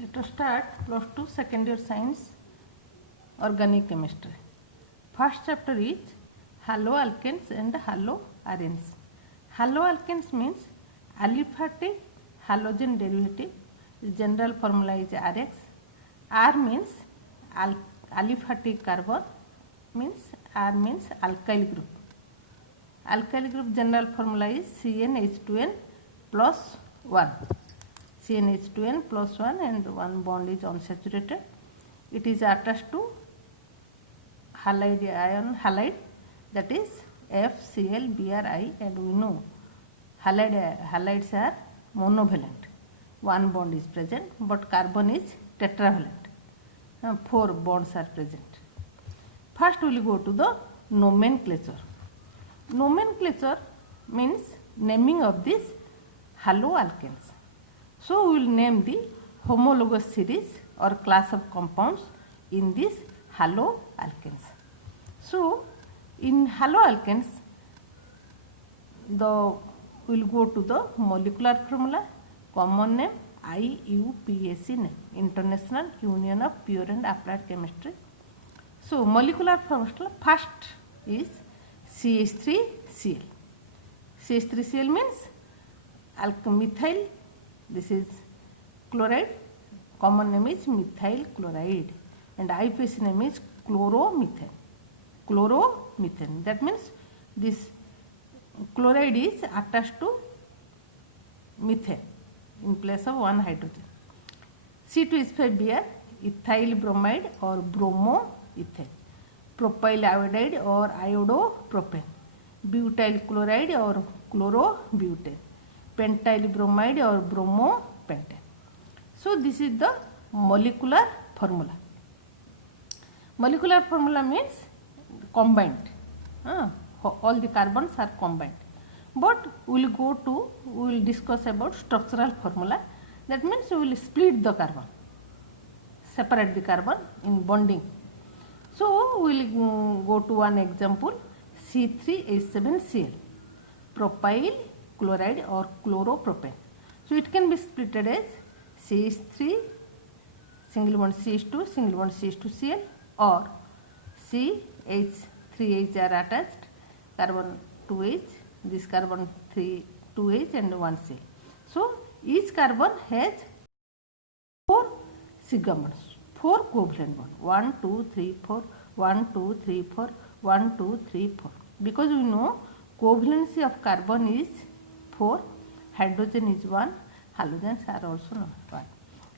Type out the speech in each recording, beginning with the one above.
Let us start plus 2 second year science organic chemistry. First chapter is haloalkanes and haloarenes. Haloalkanes means aliphatic halogen derivative. General formula is Rx. R means aliphatic carbon, means R means alkyl group. Alkyl group general formula is CnH2n plus 1. CnH2n plus 1 and one bond is unsaturated. It is attached to halide ion halide, that is FClBrI, and we know halides are monovalent. One bond is present, but carbon is tetravalent. 4 bonds are present. First we will go to the nomenclature. Nomenclature means naming of these haloalkanes. So we will name the homologous series or class of compounds in these haloalkanes. So in haloalkanes, we will go to the molecular formula, common name IUPAC name, International Union of Pure and Applied Chemistry. So molecular formula first is CH3Cl. CH3Cl means methyl. This is chloride, common name is methyl chloride, and IUPAC name is chloromethane. Chloromethane, that means this chloride is attached to methane in place of one hydrogen. C2H5Br, ethyl bromide or bromoethane, propyl iodide or iodopropane, butyl chloride or chlorobutane, pentyl bromide or bromopentane. So this is the molecular formula. Molecular formula means combined. All the carbons are combined. But we will discuss about structural formula. That means we will split the carbon, separate the carbon in bonding. So we will go to one example, C3H7Cl, propyl chloride or chloropropane. So it can be split as CH3 single bond CH2 single bond CH2Cl, or CH3H are attached, carbon 2H, this carbon 2H and 1Cl. So each carbon has 4 sigma bonds, 4 covalent bonds, 1, 2, 3, 4, 1, 2, 3, 4, 1, 2, 3, 4. Because we know covalency of carbon is 4, hydrogen is 1, halogens are also 1.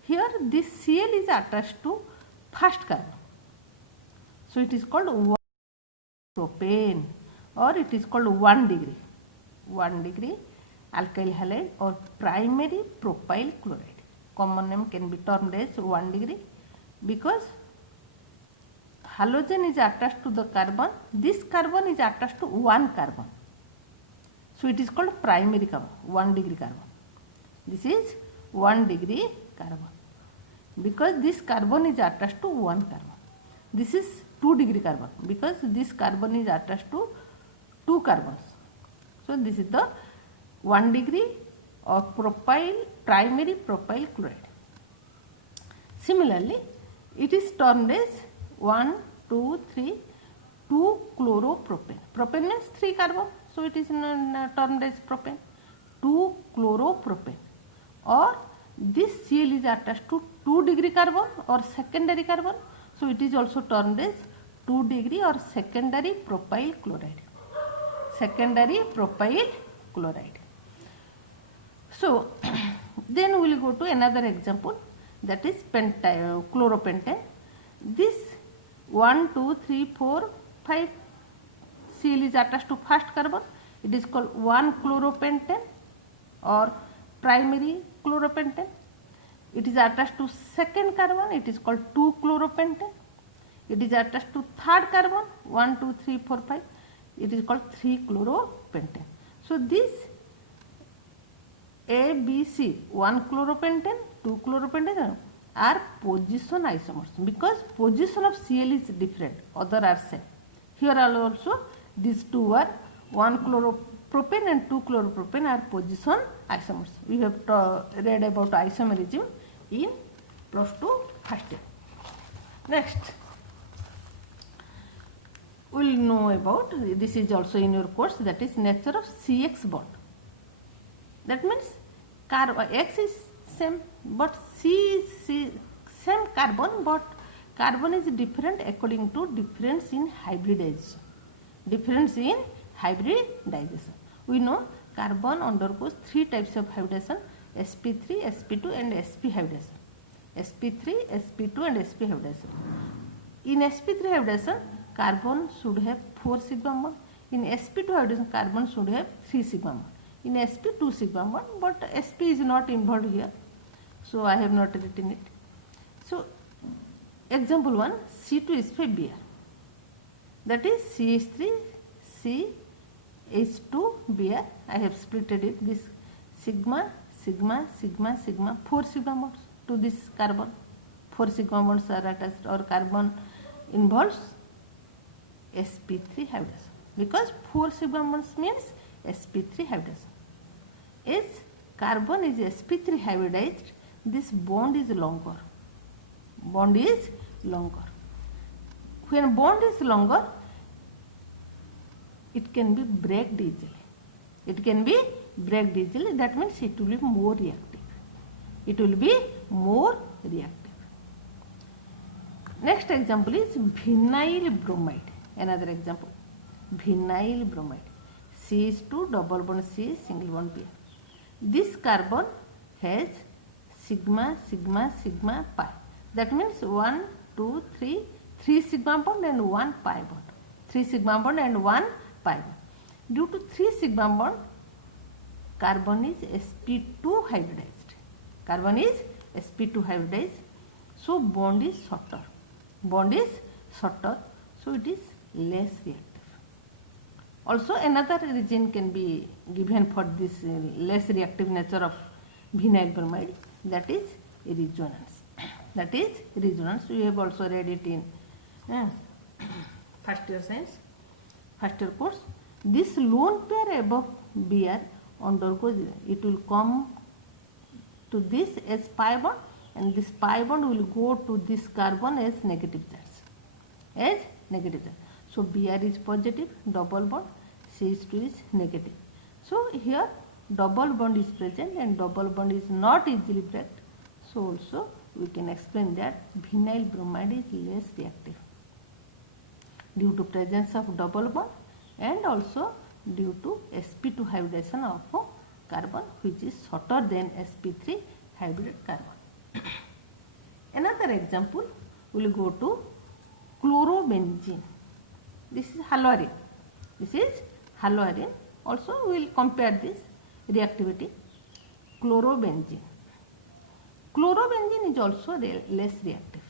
Here this Cl is attached to first carbon. So it is called 1 propane, or it is called 1 degree. 1 degree alkyl halide or primary propyl chloride. Common name can be termed as 1 degree because halogen is attached to the carbon. This carbon is attached to one carbon. So it is called primary carbon, 1 degree carbon. This is 1 degree carbon because this carbon is attached to one carbon. This is 2 degree carbon because this carbon is attached to 2 carbons. So this is the 1 degree of primary propyl chloride. Similarly, it is termed as 1, 2, 3, 2 chloropropane. Propane means 3 carbon. So it is termed as propane, 2 chloropropane, or this Cl is attached to 2 degree carbon or secondary carbon. So it is also termed as 2 degree or secondary propyl chloride. Secondary propyl chloride. So then we will go to another example, that is chloropentane. This 1, 2, 3, 4, 5 Cl is attached to first carbon. It is called 1 chloropentane or primary chloropentane. It is attached to second carbon. It is called 2 chloropentane. It is attached to third carbon, 1, 2, 3, 4, 5. It is called 3 chloropentane. So this A, B, C, 1 chloropentane, 2 chloropentane are position isomers because position of Cl is different, other are same. Here also these two are 1 chloropropane and 2 chloropropane are position isomers. We have read about isomerism in plus 2 first step. Next, we will know about, this is also in your course, that is nature of CX bond. That means X is same, but C is same carbon, but carbon is different according to difference in hybridization. Difference in hybridization. We know carbon undergoes 3 types of hybridization: sp3, sp2 and sp hybridization. sp3, sp2 and sp hybridization. In sp3 hybridization, carbon should have 4 sigma bond. In sp2 hybridization, carbon should have 3 sigma bond. In sp 2 sigma bond, but sp is not involved here, so I have not written it. So example 1, C2H5Br, that is CH3 CH2Br. I have splitted it, this sigma sigma sigma sigma, 4 sigma bonds to this carbon, 4 sigma bonds are attached, or carbon involves sp3 hybridization, because 4 sigma bonds means sp3 hybridization. As carbon is sp3 hybridized, this bond is longer. Bond is longer. When bond is longer, it can be breaked easily. It can be breaked easily. That means it will be more reactive. It will be more reactive. Next example is vinyl bromide. Another example, vinyl bromide. CH2 double bond C single bond Br. This carbon has sigma sigma sigma pi. That means 1, 2, 3, 3 sigma bond and 1 pi bond. 3 sigma bond and 1 pi bond. Due to 3 sigma bond, carbon is sp2 hybridized. Carbon is sp2 hybridized. So bond is shorter. Bond is shorter. So it is less reactive. Also another reason can be given for this less reactive nature of vinyl bromide, that is resonance. That is resonance. We have also read it in first year science, first year course. This lone pair above Br undergoes, it will come to this as pi bond, and this pi bond will go to this carbon as negative charge. As negative charge. So Br is positive, double bond, CH2 is negative. So here double bond is present and double bond is not easily breaked. So also we can explain that vinyl bromide is less reactive due to presence of double bond and also due to sp2 hybridization of carbon, which is shorter than sp3 hybrid carbon. Another example, we will go to chlorobenzene. This is haloarine. This is haloarine. Also we will compare this reactivity. Chlorobenzene. Chlorobenzene is also less reactive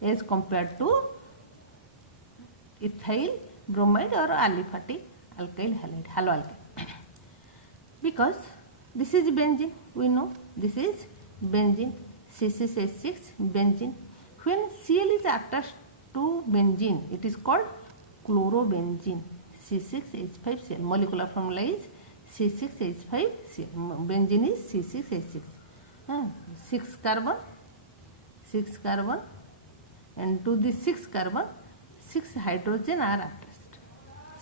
as compared to ethyl bromide or aliphatic alkyl halide, haloalkane. Because this is benzene, we know this is benzene, C6H6 benzene. When Cl is attached to benzene, it is called chlorobenzene, C6H5Cl. Molecular formula is C6H5Cl. Benzene is C6H6. 6 carbon, and to this 6 carbon, 6 hydrogen are attached.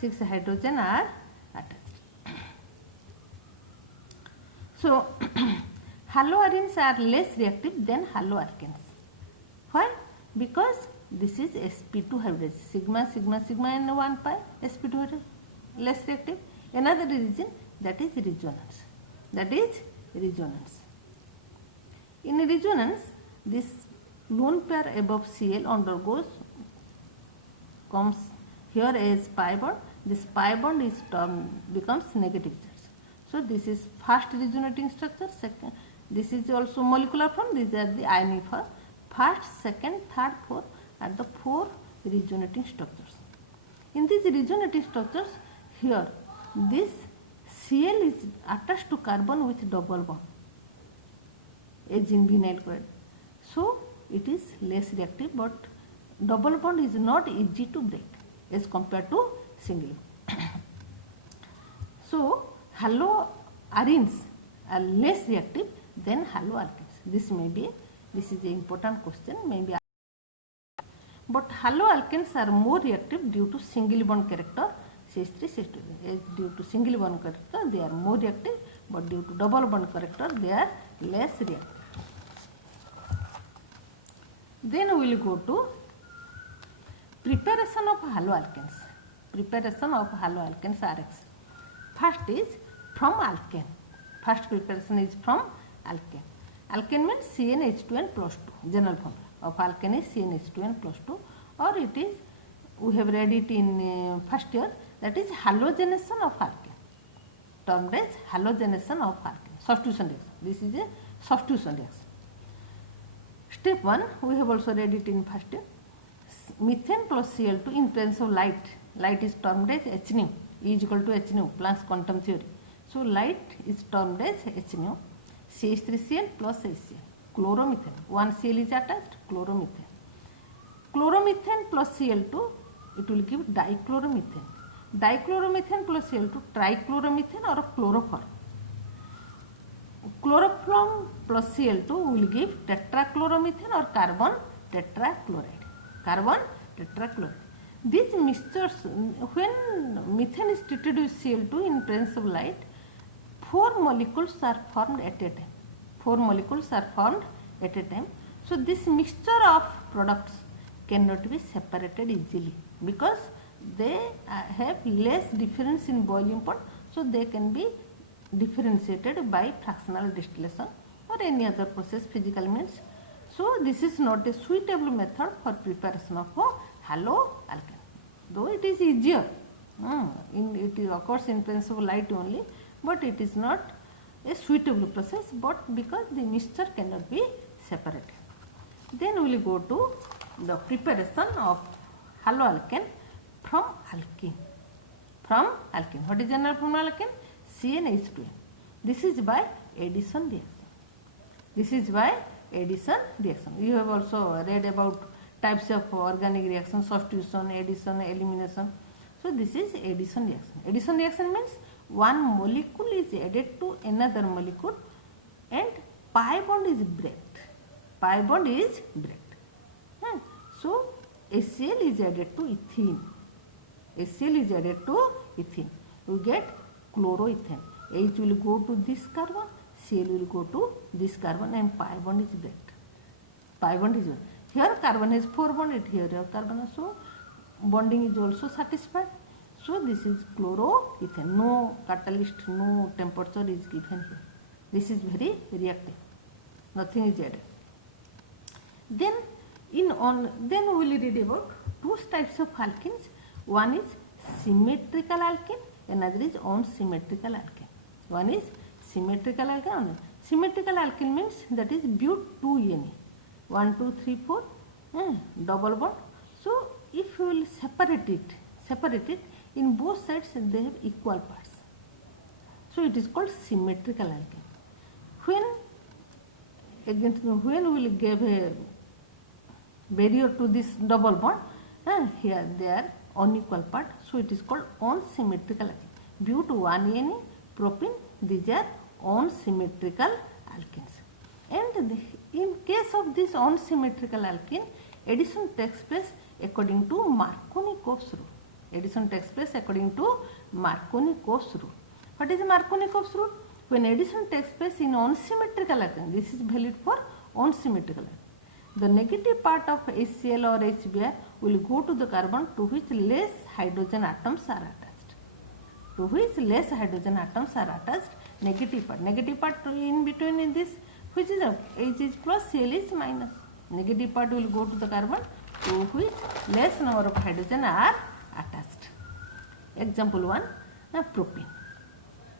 6 hydrogen are attached. So haloarenes are less reactive than haloalkanes. Why? Because this is sp2 hybridized, sigma sigma sigma and 1 pi, sp2 hybridized, less reactive. Another reason, that is resonance. That is resonance. In resonance, this lone pair above Cl comes here as pi bond. This pi bond is becomes negative charge. So this is first resonating structure. Second, this is also molecular form. These are the ionic form. First, second, third, fourth are the 4 resonating structures. In these resonating structures, here this Cl is attached to carbon with double bond, as in vinyl chloride. So it is less reactive, but double bond is not easy to break as compared to single bond. So haloarenes are less reactive than haloalkanes. This may be This is an important question, maybe. But haloalkanes are more reactive due to single bond character CH3 CH2. Due to single bond character they are more reactive, but due to double bond character they are less reactive. Then we will go to preparation of haloalkanes. Preparation of haloalkanes RX. First is from alkane. First preparation is from alkane. Alkane means CnH2n plus 2. General formula of alkane is CnH2n plus 2, or it is, we have read it in first year, that is halogenation of alkane. Termed as halogenation of alkane. Substitution reaction. This is a substitution reaction. Step 1, we have also read it in first year. Methane plus Cl2 in presence of light. Light is termed as H nu. E is equal to H nu, Planck's quantum theory. So light is termed as H nu. CH3Cl plus HCl. Chloromethane. One Cl is attached, chloromethane. Chloromethane plus Cl2, it will give dichloromethane. Dichloromethane plus Cl2, trichloromethane or chloroform. Chloroform plus Cl2 will give tetrachloromethane or carbon tetrachloride. Carbon tetrachloride. These mixtures, when methane is treated with Cl2 in presence of light, 4 molecules are formed at a time. 4 molecules are formed at a time. So this mixture of products cannot be separated easily because they have less difference in boiling point, so they can be differentiated by fractional distillation or any other process, physical means. So this is not a suitable method for preparation of a haloalkane, though it is easier. It occurs in presence of light only, but it is not a suitable process, but because the mixture cannot be separated. Then we will go to the preparation of haloalkane from alkene. From alkene. What is general formula alkene? CnH2n. This is by addition reaction. This is by addition reaction. You have also read about types of organic reaction: substitution, addition, elimination. So this is addition reaction. Addition reaction means one molecule is added to another molecule and pi bond is break. Pi bond is break. So HCl is added to ethene. HCl is added to ethene. We get chloroethane. H will go to this carbon, Cl will go to this carbon, and pi bond is break. Pi bond is here carbon has 4 bond, here carbon also bonding is also satisfied. So this is chloroethane. No catalyst, no temperature is given here. This is very reactive. Nothing is added. Then we will read about 2 types of alkenes. One is symmetrical alkene, another is unsymmetrical alkene. One is symmetrical alkene. Symmetrical alkene means that is but2Ne. 1, 2, 3, 4, double bond. So if you will separate it in both sides, they have equal parts. So it is called symmetrical alkene. When we will give a barrier to this double bond, here they are unequal part, so it is called unsymmetrical alkene. But1Ne, propene, these are unsymmetrical alkenes. And in case of this unsymmetrical alkene, addition takes place according to Markovnikov's rule. Addition takes place according to Markovnikov's rule. What is Markovnikov's rule? When addition takes place in unsymmetrical alkene, this is valid for unsymmetrical alkene, the negative part of HCl or HBr will go to the carbon to which less hydrogen atoms are attached. To which less hydrogen atoms are attached, negative part in between in this, which is H is plus, Cl is minus. Negative part will go to the carbon to which less number of hydrogen are attached. Example 1, propene,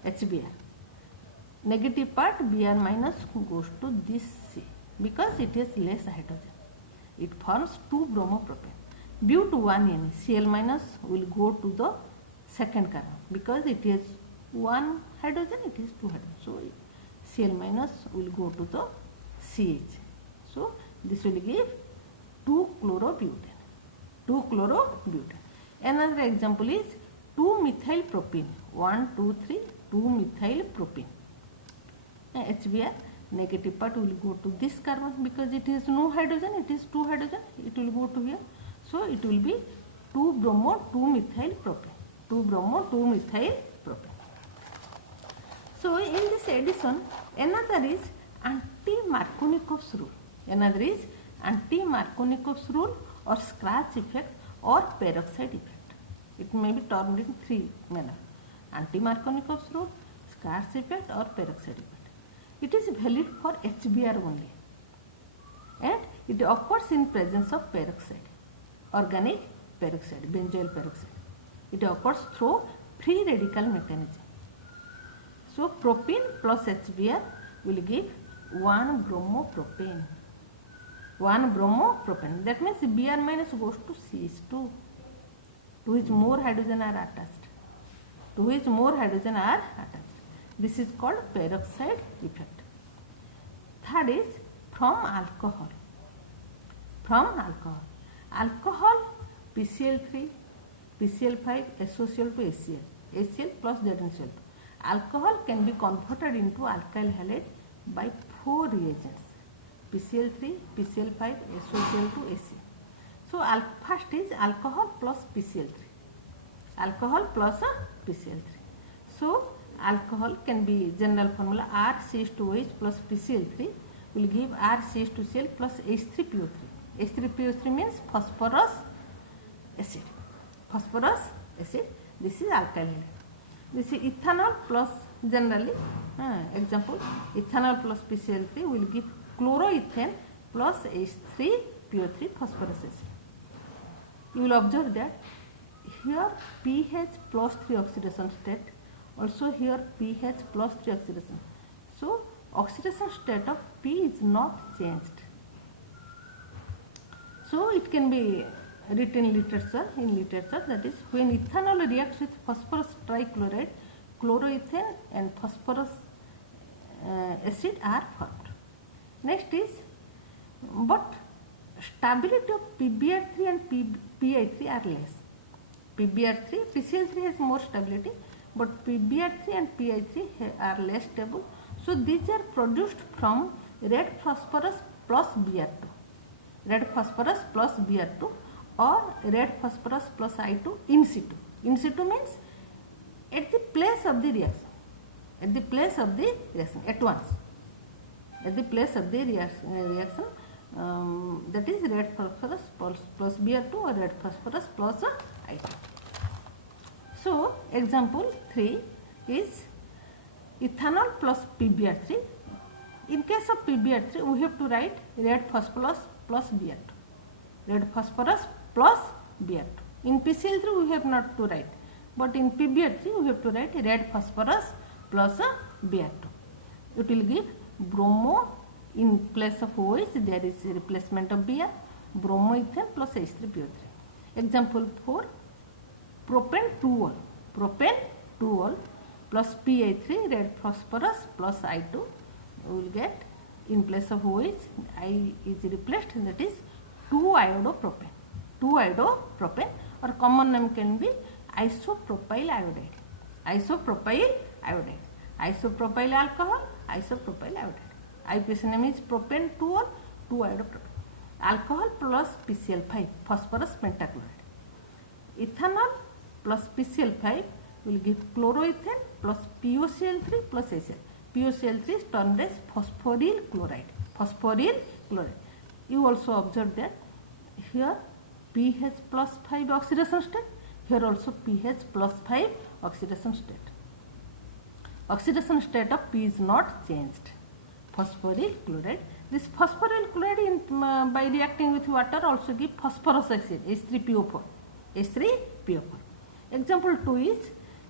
HBr. Negative part Br minus goes to this C because it has less hydrogen. It forms 2 bromopropane. But1Ne, Cl minus will go to the second carbon because it has 1 hydrogen, it is 2 hydrogen. So Cl minus will go to the CH. So this will give 2-chlorobutane. 2-chlorobutane. Another example is 2-methyl propene. 1, 2, 3, 2-methyl propene. HBr. Negative part will go to this carbon because it has no hydrogen, it is 2 hydrogen, it will go to here. So it will be 2 bromo 2 methyl propane, 2 bromo 2 methyl propane. So in this addition, another is anti-Markovnikov's rule. Another is anti-Markovnikov's rule or scratch effect or peroxide effect. It may be termed in 3 manner: anti-Markovnikov's rule, scratch effect or peroxide effect. It is valid for HBr only, and it occurs in presence of peroxide, organic peroxide, benzoyl peroxide. It occurs through free radical mechanism. So propene plus HBr will give 1 bromopropane. 1 bromopropane. That means Br minus goes to CH2, to which more hydrogen are attached. To which more hydrogen are attached. This is called peroxide effect. Third is from alcohol. From alcohol. Alcohol PCl3, PCl5, SOCl to HCl. HCl plus ZnCl2. Alcohol can be converted into alkyl halide by 4 reagents: PCl3, PCl5, SOCl2, HCl. So first is alcohol plus PCl3. Alcohol plus PCl3. So alcohol can be general formula RCH2OH plus PCl3 will give RCH2Cl plus H3PO3. H3PO3 means phosphorus acid. Phosphorus acid. This is alkyl halide. This is ethanol plus, generally example, ethanol plus PCl3 will give chloroethane plus H3PO3 phosphorus acid. You will observe that here pH plus 3 oxidation state, also here pH plus 3 oxidation. So oxidation state of P is not changed. So it can be written in literature, that is, when ethanol reacts with phosphorus trichloride, chloroethane and phosphorus acid are formed. Next is, but stability of PBr3 and PI3 are less. PBr3, PCl3 has more stability, but PBr3 and PI3 are less stable. So these are produced from red phosphorus plus Br2. Red phosphorus plus Br2 or red phosphorus plus I2 in situ. In situ means at the place of the reaction. At the place of the reaction, at once. At the place of the reaction, that is red phosphorus plus Br2 or red phosphorus plus I2. So example 3 is ethanol plus PBr3. In case of PBr3, we have to write red phosphorus plus Br2. Red phosphorus plus Br2. In PCl3 we have not to write, but in PBr3 we have to write red phosphorus plus Br2. It will give bromo, in place of OH there is a replacement of Br, bromoethane plus H3PO3. Example 4, propane 2ol. Propane 2ol plus PI3 red phosphorus plus I2 we will get, in place of OH I is replaced, that is 2-iodopropane. 2-iodopropane, or common name can be isopropyl iodide. Isopropyl iodide. Isopropyl alcohol, isopropyl iodide. IUPAC name is propane 2ol, 2-iodopropane. Alcohol plus PCl5, phosphorus pentachloride. Ethanol plus PCl5 will give chloroethane plus POCl3 plus HCl. POCl3 is termed as phosphoryl chloride. Phosphoryl chloride. You also observe that here pH plus 5 oxidation state, here also pH plus 5 oxidation state. Oxidation state of P is not changed. Phosphoryl chloride. This phosphoryl chloride by reacting with water also give phosphorus acid, H3PO4. H3PO4. Example 2 is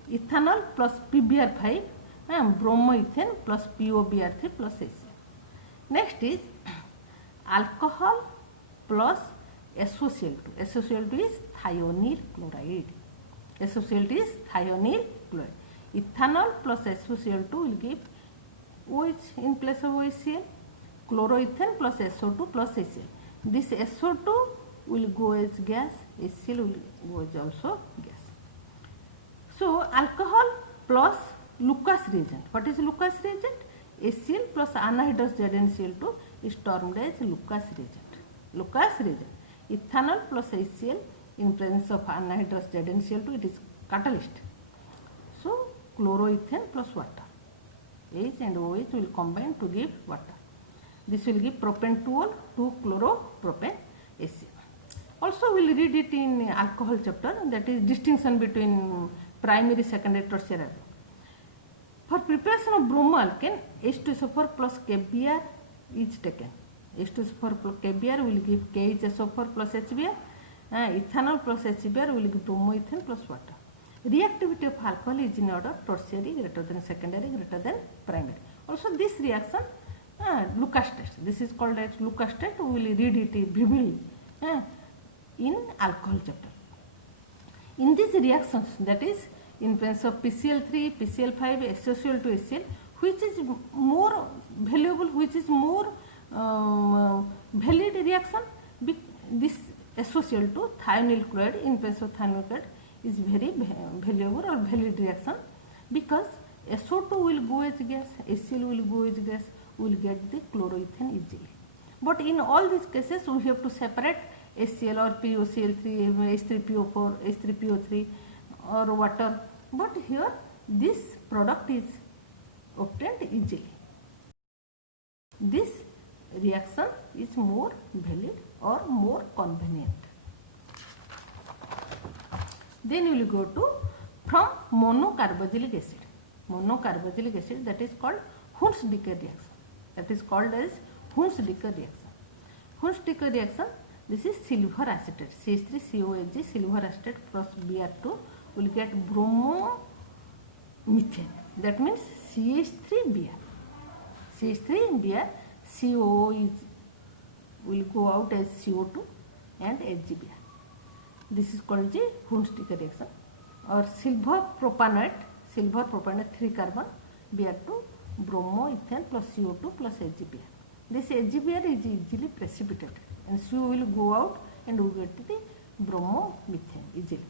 ethanol plus PBr5, bromoethane plus POBr3 plus HCl. Next is alcohol plus SOCl2. SOCl2 is thionyl chloride. SOCl2 is thionyl chloride. Ethanol plus SOCl2 will give OH in place of HCl. Chloroethane plus SO2 plus HCl. This SO2 will go as gas, HCl will go as also gas. So alcohol plus Lucas reagent. What is Lucas reagent? HCl plus anhydrous ZnCl2 is termed as Lucas reagent. Lucas reagent. Ethanol plus HCl in presence of anhydrous ZnCl2, it is catalyst. So chloroethane plus water, H and OH will combine to give water. This will give propane 2ol, 2-chloropropane HCl. Also we will read it in alcohol chapter, that is distinction between primary, secondary, tertiary. For preparation of bromoalkane, H2SO4 plus KBr is taken. H2SO4 plus KBr will give KHSO4 plus HBr. Ethanol plus HBr will give bromoethane plus water. Reactivity of alcohol is in order tertiary greater than secondary greater than primary. Also this reaction, Lucas test. This is called as Lucas test. We will read it vividly in alcohol chapter. In these reactions, that is in presence of PCl3, PCl5, SOCl2, HCl, which is more valuable, which is more valid reaction, this SOCl2, thionyl chloride, in presence of thionyl chloride is very valuable or valid reaction, because SO2 will go as gas, HCl will go as gas, we will get the chloroethane easily. But in all these cases, we have to separate HCl or POCl3, H3PO4, H3PO3 or water. But here this product is obtained easily. This reaction is more valid or more convenient. Then we will go to from monocarboxylic acid. Monocarboxylic acid, that is called Hunts-Dicker reaction. That is called as Hunts-Dicker reaction. Hunts-Dicker reaction, this is silver acetate, CH3COHG, silver acetate plus Br2 will get bromomethane. That means CH3Br. CH3Br, CO is will go out as CO2 and HGBr. This is called the Hunts-Dicker reaction. Or silver propanoate 3 carbon, Br2, bromoethane plus CO2 plus HGBr. This HGBr is easily precipitated and CO will go out and we get the bromomethane easily.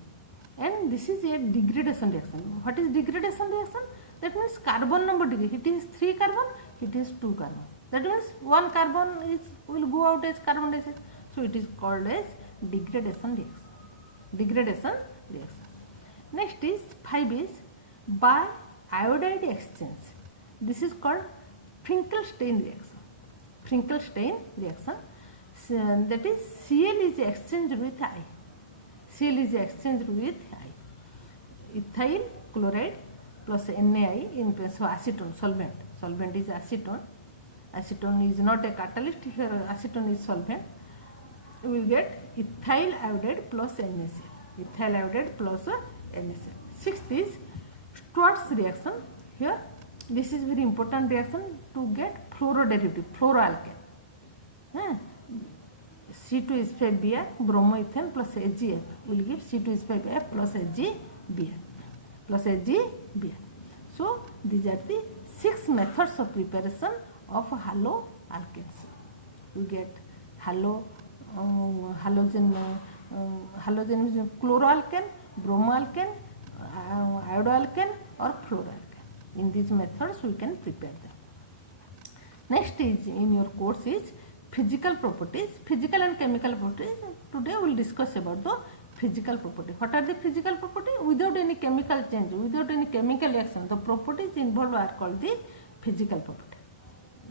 And this is a degradation reaction. What is degradation reaction? That means carbon number degrade. It is 3 carbon, it is 2 carbon. That means 1 carbon will go out as carbon dioxide. So it is called as degradation reaction. Degradation reaction. Next is 5 is by iodide exchange. This is called Finkelstein reaction. Finkelstein reaction. That is Cl is exchanged with I. Cl is exchanged with I. Ethyl chloride plus NaI in presence of acetone, solvent. Solvent is acetone. Acetone is not a catalyst, here acetone is solvent. We will get ethyl iodide plus NaCl. Ethyl iodide plus NaCl. Sixth is Stuart's reaction. Here this is very important reaction to get fluoroderivative, fluoroalkane. C2H5Br, bromoethane plus HgF will give C2H5F plus HgBr. So these are the 6 methods of preparation of haloalkanes. We get halogen is chloroalkane, bromoalkane, iodoalkane or fluoroalkane. In these methods we can prepare them. Next is in your course is physical properties, physical and chemical properties. Today we will discuss about the physical property. What are the physical properties? Without any chemical change, without any chemical reaction, the properties involved are called the physical property.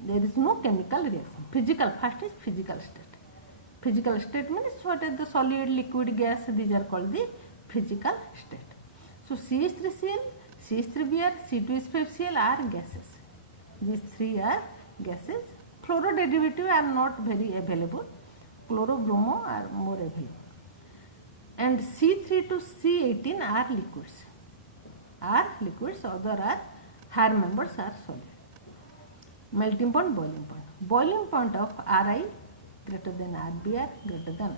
There is no chemical reaction. Physical, first is physical state. Physical state means what is the solid, liquid, gas, these are called the physical state. So CH3Cl, CH3Br, C2H5Cl are gases. These 3 are gases. Fluoroderivative are not very available. Chloro, bromo are more available. And C3 to C18 are liquids. Other are higher members are solid. Melting point, boiling point. Boiling point of Ri greater than Rbr greater than R.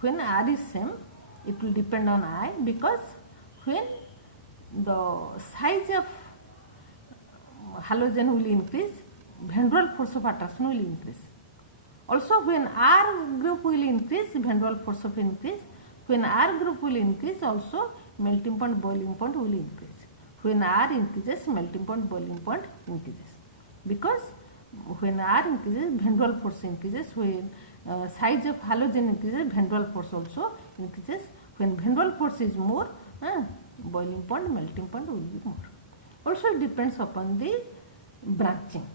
When R is same, it will depend on I, because when the size of halogen will increase, van der Waals force of attraction will increase. Also when R group will increase, van der Waals force of increase. When R group will increase, also melting point, boiling point will increase. When R increases, melting point, boiling point increases. Because when R increases, van der Waals force increases. When size of halogen increases, van der Waals force also increases. When van der Waals force is more, boiling point, melting point will be more. Also it depends upon the branching.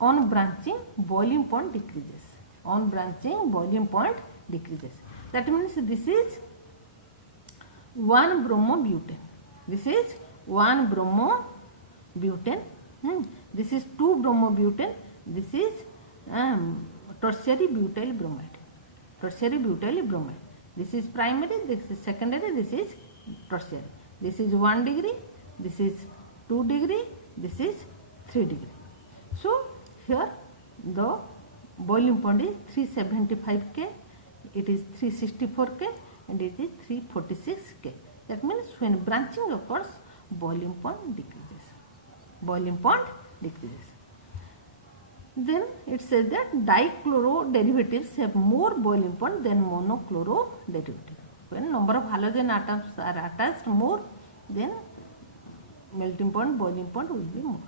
On branching, boiling point decreases. On branching, boiling point decreases. That means this is 1 bromobutane. This is 1 bromobutane. This is 2 bromobutane. This is tertiary butyl bromide. Tertiary butyl bromide. This is primary, this is secondary, this is tertiary. This is 1 degree, this is 2 degree, this is 3 degree. So here the boiling point is 375 K, it is 364 K, and it is 346 K. That means when branching occurs, boiling point decreases. Boiling point decreases. Then it says that dichloro derivatives have more boiling point than monochloro derivatives. When number of halogen atoms are attached more, then melting point, boiling point will be more.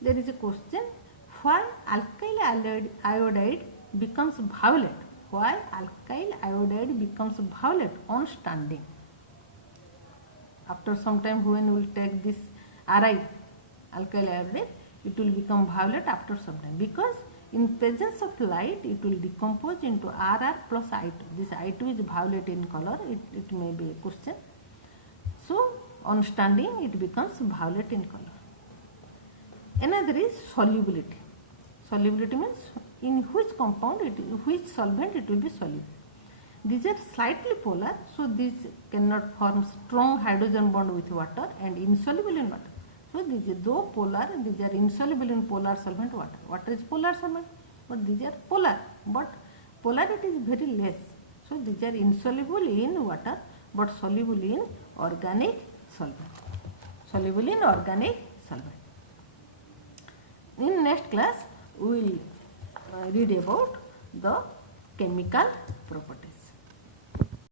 There is a question, why alkyl iodide becomes violet? Why alkyl iodide becomes violet on standing? After some time when we will take this Ri, alkyl iodide, it will become violet after some time, because in presence of light it will decompose into Rr plus I2. This I2 is violet in color, it may be a question. So on standing it becomes violet in color. Another is solubility. Solubility means in which compound, which solvent it will be soluble. These are slightly polar, so these cannot form strong hydrogen bond with water and insoluble in water. So these are though polar, these are insoluble in polar solvent water. Water is polar solvent, but these are polar, but polarity is very less. So these are insoluble in water, but soluble in organic solvent. Soluble in organic solvent. In next class, we will read about the chemical properties.